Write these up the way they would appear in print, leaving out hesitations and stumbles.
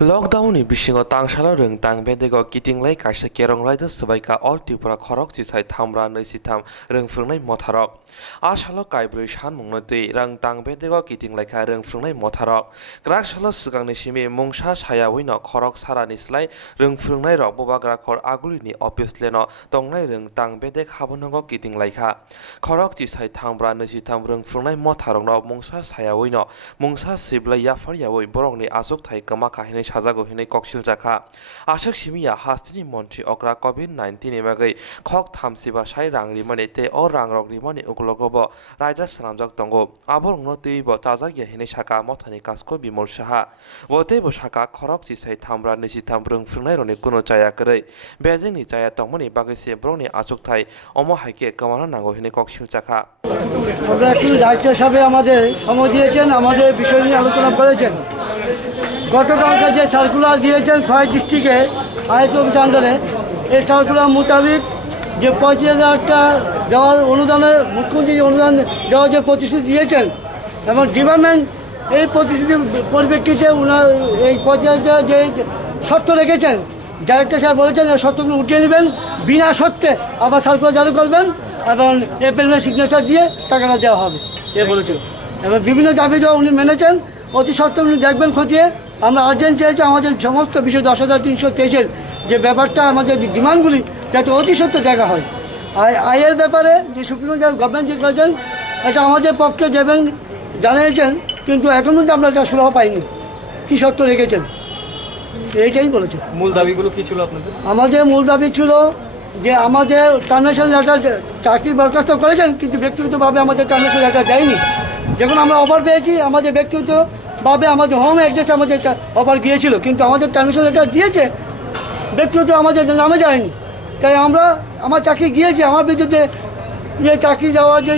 Lockdown ni bisingo tangsalo reng tang bedego kitinglai kaisa kerong raida sebaika all Tripura khorok chisai thamra neisitam reng phungnai motharok asalo kaibrui sanmungno tei rang tang bedego kitinglai kha reng phungnai motharok grak salo sigangni simi mungsa sayawi no khorok sarani slai reng phungnai rok bobagra khor agulini office leno tongnai reng tang bedek habonongo kitinglai kha khorok chisai thamra neisitam reng phungnai motharok no mungsa sayawi no mungsa siblai yafar yawi borokni asuk thai kama kahini সাজাগো হিনে ককশিল জাখা আশাক সিমিয়া হাস্তিনি মন্ত্রী অগ্রা COVID-19 এমাগৈ খক থামসিবা সাই রাংরি মানেতে অ রাংরগরি মানে উগলগব rider সালামজাক দঙ্গো আবরংনো তৈব তাজাগিয়া হিনে শাখা মথানি কাসকো বিমল সাহা ওতেব শাখা খরক চিসাই থামরা নিসিথাম Brong ফ্রংনাই Roni কোনো চায়া কरै বেজিংনি চায়া তংমনি বাগৈসে ব্রংনি আচুক থাই অম হাইকে কমানো নাঙ্গো হিনে ককশিল জাখা আমরা একটু ডাক্তার সাহেব আমাদের সময় দিয়েছেন আমাদের বিষয় নিয়ে আলোচনা করেছেন গতকালকে যে সার্কুলার দিয়েছেন খোয়াই ডিস্ট্রিক্টে আইএস অফিস আন্ডারে এই সার্কুলার মোতাবেক যে 25,000 দেওয়ার অনুদানে মুখ্যমন্ত্রী অনুদান দেওয়ার যে প্রতিশ্রুতি দিয়েছেন এবং ডিপার্টমেন্ট এই প্রতিশ্রুতির পরিপ্রেক্ষিতে ওনার এই 25,000 যে শর্ত রেখেছেন ডাইরেক্টর সাহেব বলেছেন এই শর্তগুলো উঠিয়ে নেবেন বিনা শর্তে আবার সার্কুলার জারি করবেন এবং এপ্রিলের সিগনেচার দিয়ে টাকাটা দেওয়া হবে এ বলেছেন এবং বিভিন্ন দাবি দেওয়া উনি মেনেছেন অতি সত্ত্বেও উনি দেখবেন খতিয়ে আমরা আর্জেন্ট চেয়েছি আমাদের সমস্ত বিষয় 10,323-এর যে ব্যাপারটা আমাদের ডিমান্ডগুলি যাতে অতি সত্ত্বে দেখা হয় আর আয়ের ব্যাপারে যে সুপ্রিম কোর্ট গভর্নমেন্ট যে করেছেন এটা আমাদের পক্ষে দেবেন জানিয়েছেন কিন্তু এখন পর্যন্ত আমরা এটা সুরাহ পাইনি কী সত্য রেখেছেন এইটাই বলেছেন। মূল দাবিগুলো কী ছিল আপনাদের? আমাদের মূল দাবি ছিল যে আমাদের ট্রানজাকশন লেটার চাকরি বরখাস্ত করেছেন কিন্তু ব্যক্তিগতভাবে আমাদের ট্রানজাকশন লেটার দেয়নি। যখন আমরা অফার পেয়েছি আমাদের ব্যক্তিগতভাবে আমাদের হোম অ্যাড্রেসে আমাদের অফার গিয়েছিল কিন্তু আমাদের ট্রানজাকশন লেটার দিয়েছে ব্যক্তিগত আমাদের নামে যায়নি। তাই আমার চাকরি গিয়েছে আমার বিরুদ্ধে যে চাকরি যাওয়ার যে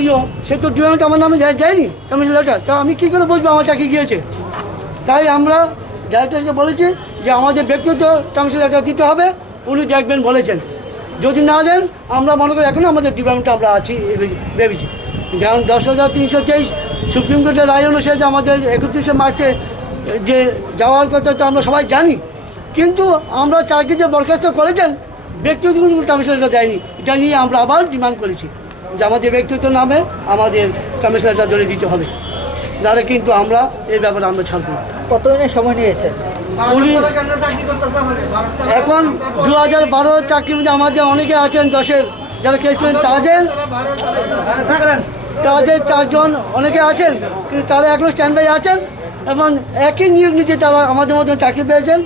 সে তো ডিপার্টমেন্ট আমার নামে দেয়নি ট্রানজাকশন লেটার। তা আমি কী করে বুঝবো আমার চাকরি গিয়েছে? তাই আমরা ডাইরেক্টরকে বলেছি যে আমাদের ব্যক্তিগত ট্রানজাকশন লেটার দিতে হবে উনি দেখবেন বলেছেন। যদি না দেন আমরা মনে করি এখনও আমাদের ডিপার্টমেন্টে আমরা আছি ভেবেছি কারণ 10,323 সুপ্রিম কোর্টের রায় অনুসারে আমাদের 31শে মার্চে যে যাওয়ার কথা তো আমরা সবাই জানি কিন্তু আমরা চাকরি যে বরখাস্ত করেছেন ব্যক্তিগত ট্রানজাকশনটা দেয়নি এটা নিয়ে আমরা আবার ডিমান্ড করেছি যে আমাদের ব্যক্তিগত নামে আমাদের ট্রানজাকশনটা ধরে দিতে হবে নাহলে কিন্তু আমরা এই ব্যাপারে আমরা ছাড়ব না। কতদিনের সময় নিয়েছে উনি এখন 2012 চাকরির মধ্যে আমাদের অনেকে আছেন 10-এর যারা কেস করেন তাদের 4 জন অনেকে আছেন কিন্তু তারা এখনও স্ট্যান্ড বাই আছেন এবং একই নিয়োগ নীতি তারা আমাদের মধ্যে চাকরি পেয়েছেন।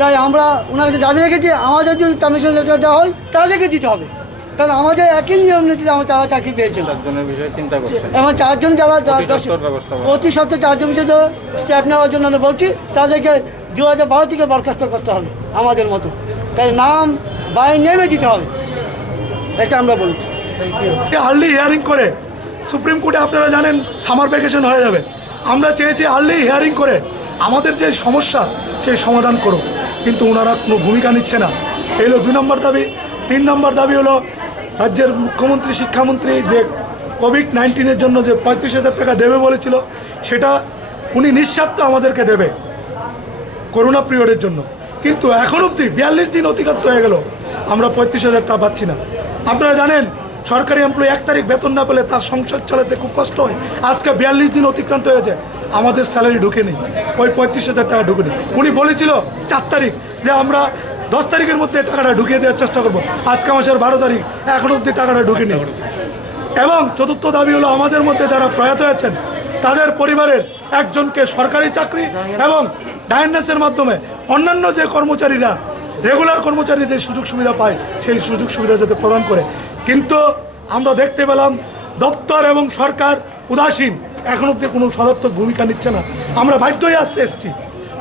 তাই আমরা ওনার কাছে দাবি রেখেছি আমাদের যদি ট্রানজাকশন লেটার দেওয়া হয় তাদেরকে দিতে হবে কারণ আমাদের একই নিয়ম নীতিতে তারা চাকরি পেয়েছেন এবং 4 জন যারা অতি সত্ত্বে 4 জন বিষয়ে স্টেপ নেওয়ার জন্য আমরা বলছি তাদেরকে 2012 থেকে বরখাস্ত করতে হবে আমাদের মতো তাই নাম বাই নেমে দিতে হবে এটা আমরা বলেছি। আর্লি হিয়ারিং করে সুপ্রিম কোর্টে আপনারা জানেন সামার ভ্যাকেশন হয়ে যাবে আমরা চেয়েছি আর্লি হিয়ারিং করে আমাদের যে সমস্যা সেই সমাধান করো কিন্তু ওনারা কোনো ভূমিকা নিচ্ছে না। এই হলো 2 নম্বর দাবি। 3 নম্বর দাবি হলো রাজ্যের মুখ্যমন্ত্রী শিক্ষামন্ত্রী যে কোভিড-19-এর জন্য যে 35,000 টাকা দেবে বলেছিল সেটা উনি নিঃস্বার্থ আমাদেরকে দেবে করোনা পিরিয়ডের জন্য কিন্তু এখন অবধি 42 দিন অতিক্রান্ত হয়ে গেল আমরা 35,000 টাকা পাচ্ছি না। আপনারা জানেন সরকারি এমপ্লয়ি 1 তারিখ বেতন না পেলে তার সংসার চালাতে খুব কষ্ট হয়। আজকে 42 দিন অতিক্রান্ত হয়েছে আমাদের স্যালারি ঢুকে নেই ওই 35,000 টাকা ঢুকে নেই। উনি বলেছিল 4 তারিখ যে আমরা 10 তারিখের মধ্যে টাকাটা ঢুকিয়ে দেওয়ার চেষ্টা করবো আজকে মাসের 12 তারিখ এখন অবধি টাকাটা ঢুকে নেই। এবং চতুর্থ দাবি হলো আমাদের মধ্যে যারা প্রয়াত হয়েছেন তাদের পরিবারের একজনকে সরকারি চাকরি এবং ডায়ান্ডাসের মাধ্যমে অন্যান্য যে কর্মচারীরা রেগুলার কর্মচারী যে সুযোগ সুবিধা পায় সেই সুযোগ সুবিধা যাতে প্রদান করে কিন্তু আমরা দেখতে পেলাম দপ্তর এবং সরকার উদাসীন এখন অবধি কোনো সদর্থক ভূমিকা নিচ্ছে না। আমরা বাধ্য হয়ে এসেছি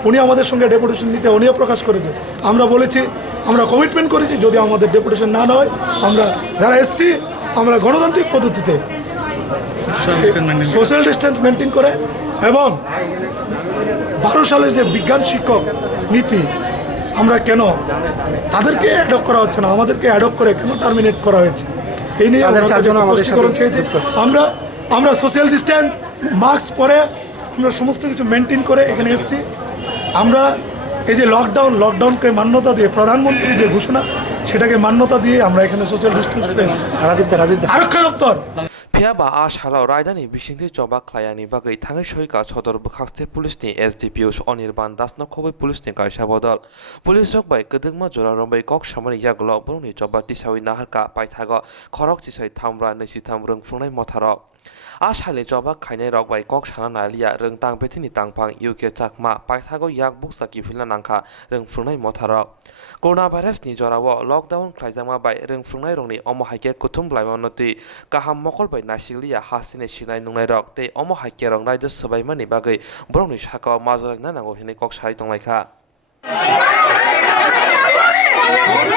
উনি আমাদের সঙ্গে ডেপুটেশন নিতে উনিও প্রকাশ করেছে আমরা বলেছি আমরা কমিটমেন্ট করেছি যদি আমাদের ডেপুটেশন না হয় আমরা যারা এসছি আমরা গণতান্ত্রিক পদ্ধতিতে সোশ্যাল ডিস্টেন্স মেনটেন করে এবং 12 সালের যে বিজ্ঞান শিক্ষক নীতি আমরা কেন তাদেরকে অ্যাডপ্ট করা হচ্ছে না আমাদেরকে অ্যাডপ্ট করে কেন টার্মিনেট করা হয়েছে এই নিয়ে স্পষ্টীকরণ চেয়েছি। আমরা সোশ্যাল ডিস্টেন্স মাস্ক পরে আমরা সমস্ত কিছু মেনটেন করে এখানে এসেছি। আমরা এই যে লকডাউনকে মান্যতা দিয়ে প্রধানমন্ত্রী যে ঘোষণা সেটাকে মান্যতা দিয়ে আমরা এখানে সোশ্যাল ডিস্টেন্স পেয়েছি। আরক্ষা দপ্তর Phiaba Ashala Raidani Bishing Joba Klayani Bagay Tangai Shoika Chodor Bukhaste Police ni SDPUs Onirban Das no Kobe Police ni Kaisha Bodol. Police Rock by Kadugma Jora Rombay Kok Shamari Yaglo Bruni Joba Tisawi Naharka Paitago Korok Tisai Tamra Nesitam Rung Funai Motaro. Ashali Joba Kaine Rock by Kok Shana Lia Rung Tang Betini Tangpang Yuke Takma Paitago Yak Books Laki Filananka Rung Funai Motaro. Coronavirus ni Jorawo Lockdown Klaizama by Rung Funai Roni Omo Hake Kutum Blaimonoti Kaham Mokol by Nasilia Hasine Shinai Nunai Rock Te Omo Hake Rong Riders Sabai Mani Bagay Browni Shaka Mazar Nanango Hini Kok Shai Tong Laika. Vamos